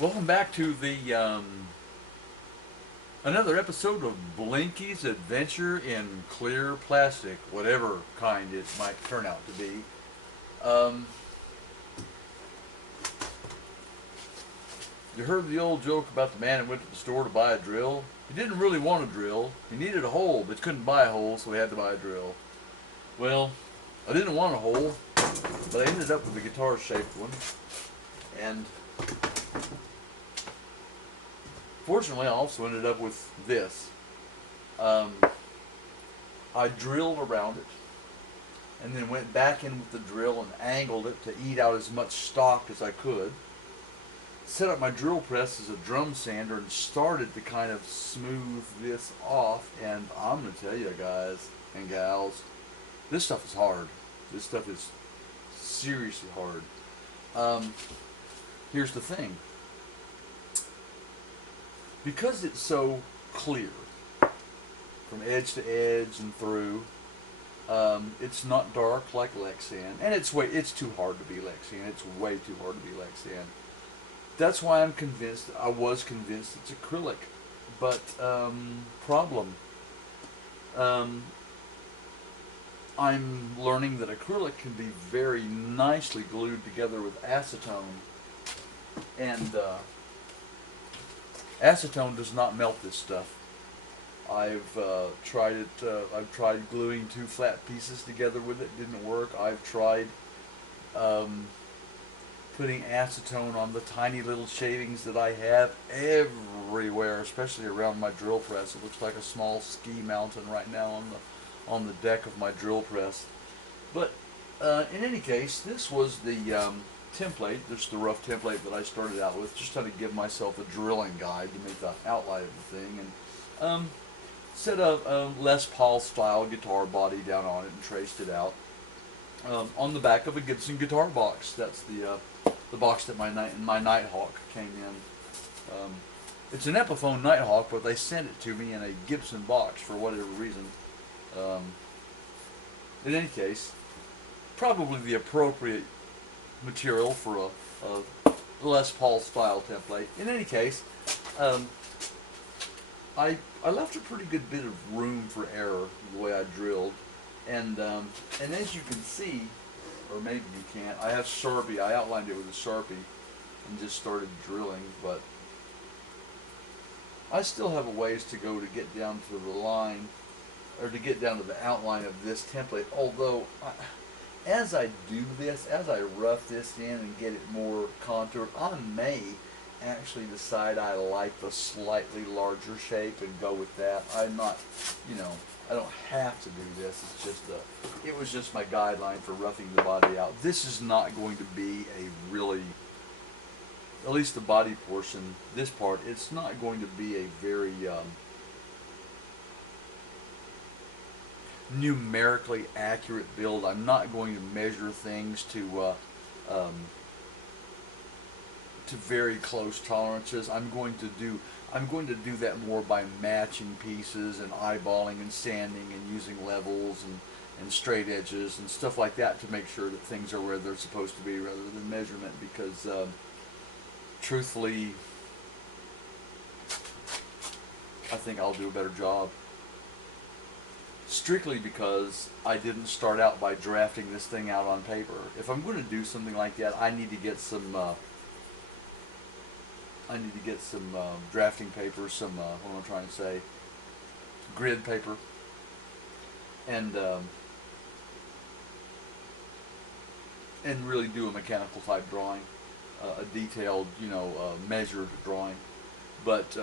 Welcome back to the another episode of Blinky's Adventure in Clear Plastic, whatever kind it might turn out to be. Um, you heard the old joke about the man that went to the store to buy a drill? He didn't really want a drill. He needed a hole, but couldn't buy a hole, so he had to buy a drill. Well, I didn't want a hole, but I ended up with a guitar-shaped one, and fortunately, I also ended up with this. Um, I drilled around it and then went back in with the drill and angled it to eat out as much stock as I could. Set up my drill press as a drum sander and started to kind of smooth this off. And I'm going to tell you guys and gals, this stuff is hard. This stuff is seriously hard. Here's the thing. Because it's so clear from edge to edge and through, it's not dark like Lexan, and it's too hard to be Lexan. It's way too hard to be Lexan. That's why I was convinced it's acrylic. But problem, I'm learning that acrylic can be very nicely glued together with acetone, and acetone does not melt this stuff. I've tried it. I've tried gluing two flat pieces together with it. Didn't work. I've tried putting acetone on the tiny little shavings that I have everywhere, especially around my drill press. It looks like a small ski mountain right now on the deck of my drill press. But in any case, this was the template. This is the rough template that I started out with, just trying to give myself a drilling guide to make the outline of the thing, and set a Les Paul style guitar body down on it and traced it out on the back of a Gibson guitar box. That's the box that my Nighthawk came in. It's an Epiphone Nighthawk, but they sent it to me in a Gibson box for whatever reason. In any case, probably the appropriate material for a Les Paul style template. In any case, I left a pretty good bit of room for error the way I drilled, and as you can see, or maybe you can't, I have Sharpie. I outlined it with a Sharpie and just started drilling, but I still have a ways to go to get down to the line, or to get down to the outline of this template. Although, as I do this, as I rough this in and get it more contoured, I may actually decide I like the slightly larger shape and go with that. I'm not, I don't have to do this. It's just it was just my guideline for roughing the body out. This is not going to be a really, at least the body portion, this part, it's not going to be a very numerically accurate build. I'm not going to measure things to very close tolerances. I'm going to do that more by matching pieces and eyeballing and sanding and using levels and straight edges and stuff like that to make sure that things are where they're supposed to be rather than measurement, because truthfully, I think I'll do a better job. Strictly because I didn't start out by drafting this thing out on paper. If I'm going to do something like that, I need to get some drafting paper, some what am I trying to say? Grid paper, and really do a mechanical type drawing, a detailed, measured drawing. But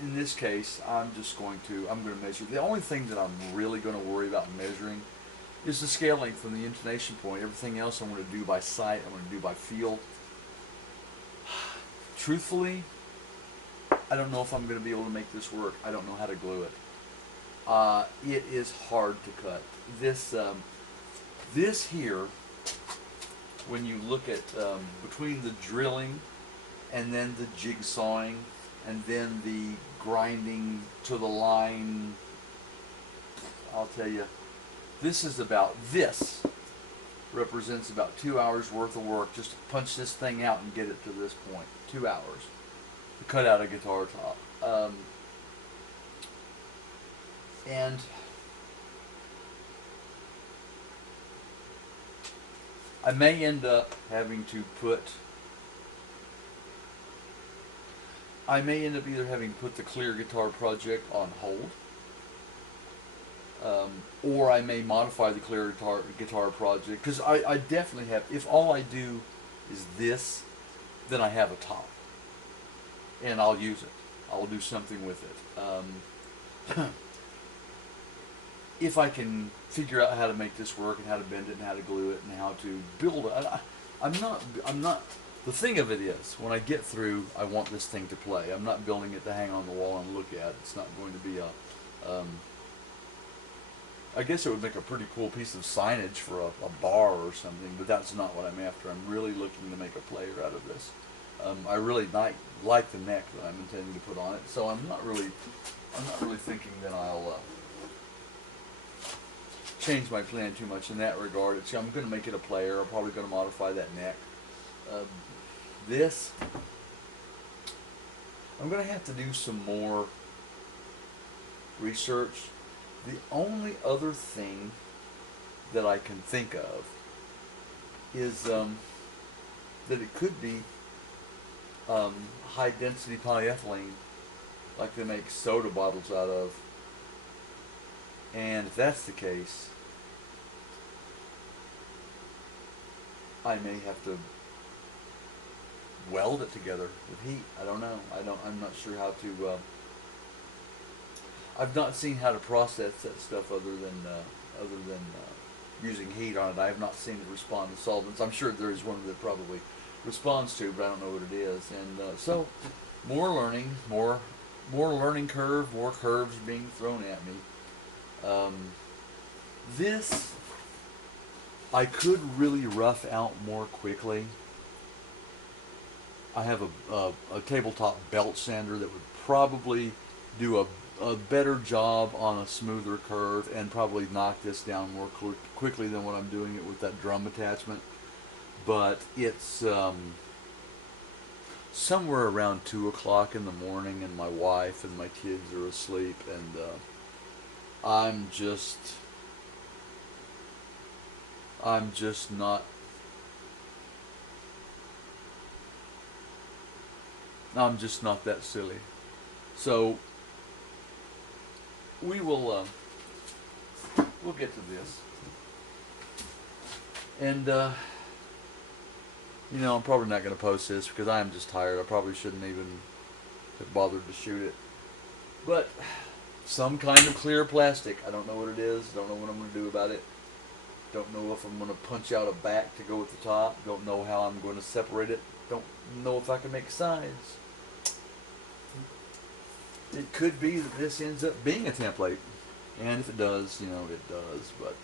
in this case, I'm going to measure. The only thing that I'm really going to worry about measuring is the scale length from the intonation point. Everything else I'm going to do by sight, I'm going to do by feel. Truthfully, I don't know if I'm going to be able to make this work. I don't know how to glue it. It is hard to cut. This here, when you look at between the drilling and then the jigsawing and then the grinding to the line, I'll tell you, this is about this represents about 2 hours worth of work just to punch this thing out and get it to this point. 2 hours to cut out a guitar top. And I may end up having to either having to put the clear guitar project on hold, or I may modify the clear guitar project, because I definitely have, if all I do is this, then I have a top, and I'll use it. I'll do something with it. If I can figure out how to make this work and how to bend it and how to glue it and how to build it, I'm not. The thing of it is, when I get through, I want this thing to play. I'm not building it to hang on the wall and look at. It's not going to be a. I guess it would make a pretty cool piece of signage for a bar or something, but that's not what I'm after. I'm really looking to make a player out of this. I really like the neck that I'm intending to put on it, so I'm not really thinking that I'll change my plan too much in that regard. I'm going to make it a player. I'm probably going to modify that neck. This, I'm going to have to do some more research. The only other thing that I can think of is that it could be high density polyethylene, like they make soda bottles out of. And if that's the case, I may have to weld it together with heat. I don't know. I'm not sure how to. I've not seen how to process that stuff other than using heat on it. I have not seen it respond to solvents. I'm sure there is one that probably responds to, but I don't know what it is. And so, more learning, more learning curve, more curves being thrown at me. This I could really rough out more quickly. I have a tabletop belt sander that would probably do a better job on a smoother curve and probably knock this down more quickly than what I'm doing it with that drum attachment. But it's somewhere around 2 o'clock in the morning, and my wife and my kids are asleep, and I'm just not that silly. So we'll get to this. And I'm probably not going to post this because I am just tired. I probably shouldn't even have bothered to shoot it. But some kind of clear plastic. I don't know what it is. Don't know what I'm going to do about it. Don't know if I'm going to punch out a back to go with the top. Don't know how I'm going to separate it. Don't know if I can make sides. It could be that this ends up being a template. And if it does, it does. But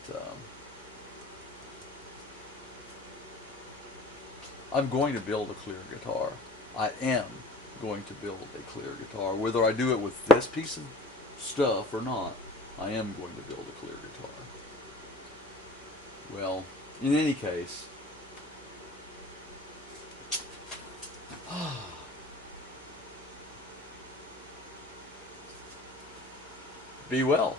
I'm going to build a clear guitar. I am going to build a clear guitar. Whether I do it with this piece of stuff or not, I am going to build a clear guitar. Well, in any case, be well.